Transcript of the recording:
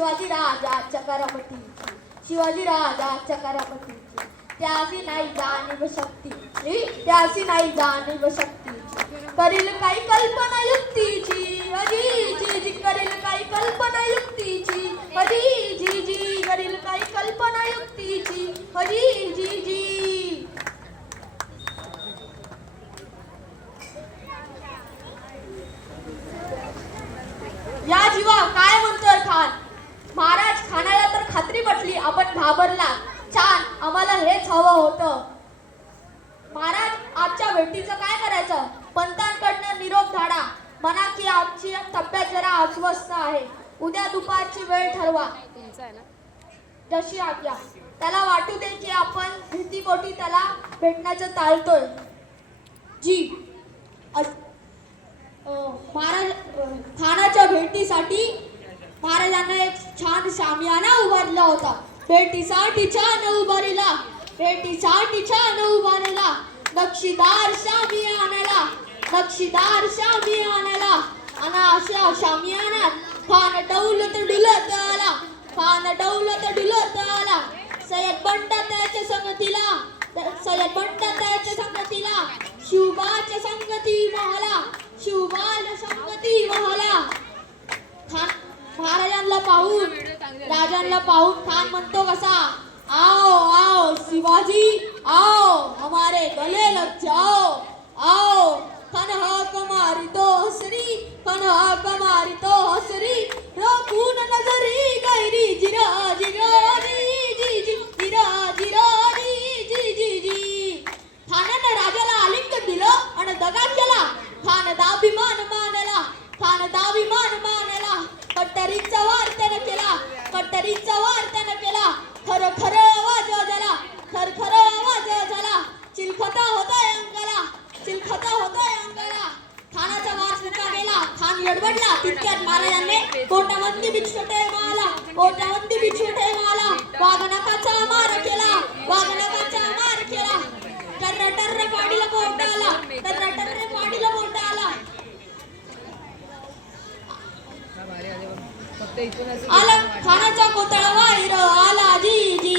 शिवाजी राजाच्या करापतीची, शिवाजी राजाच्या करापतीची, त्याची नाही जाणीव शक्तीची, त्याची नाही जाणीव शक्तीची, करील काही कल्पना युक्तीची, अजी जी जी करील काही कल्पना युक्तीची, अजी जी जी करील काही कल्पना युक्तीची, अजी जी जी. या जीवा काय म्हणतोय खान? महाराज, खानाला तर खात्री पटली, आपण घाबरला. छान, आम्हाला हेच हवं होतं. महाराज, आजच्या भेटीचं काय करायचं? पंतांकडनं निरोप धाडा, म्हणा की आमची तब्येत जरा अस्वस्थ आहे, उद्या दुपारची वेळ ठरवा. जशी आज्ञा. त्याला वाटू दे की आपण भीतीपोटी त्याला भेटण्याचं टाळतोय. जी. महाराज, खानाच्या भेटीसाठी महाराजांना एक छान शामियाना उभारला होता. भेटीसाठी छान उभारला, भेटीसाठी छान उभारला, नक्षीदार शामियानाला, नक्षीदार शामियानाला. आणि अशा शामियानात खान डौलत डुलत आला, खान डौलत डुलत आला. सय्यद बंडा त्याच्या संगतीला, सय्यद बंडा त्याच्या संगतीला, शिवबाच्या संगती वहाला, शिवबाच्या संगती वहाला. खान महाराजांना पाहून, राजांना पाहून खान म्हणतो कसा, आओ आओ शिवाजी, आओ हमारे गले लग जाओ, आओ. खन हाक मारी तो हसरी, खन हाक मारी तो हसरी, रोखून नजरी गैरी जिरा जिरा री जी जी, जिरा जिरा री जी जी जी. खानानं राजाला आलिंगन दिलं आणि दगा केला. खान दाभिमान मानला, खान दाभिमान मानला. कट्टरीचा वार त्यानं केला, कट्टरीचा वार त्यानं केला. खर खर आवाज झाला, खर खर आवाज झाला. चिलखता होतोय अंगाला, चिलखता होतोय अंगाला. खानाचा वार सुका गेला, खान लडबडला. तितक्यात महाराजांनी पोटावंदी बिछोटे माला, पोटावंदी बिछोटे माला. वाघनखाचा मार केला, वाघनखाचा मार केला. टर्र टर्र पाडीला बोट आला, टर्र टर्र पाडीला बोट आला. आला खानाचा कोतळा वाईर आला, जी जी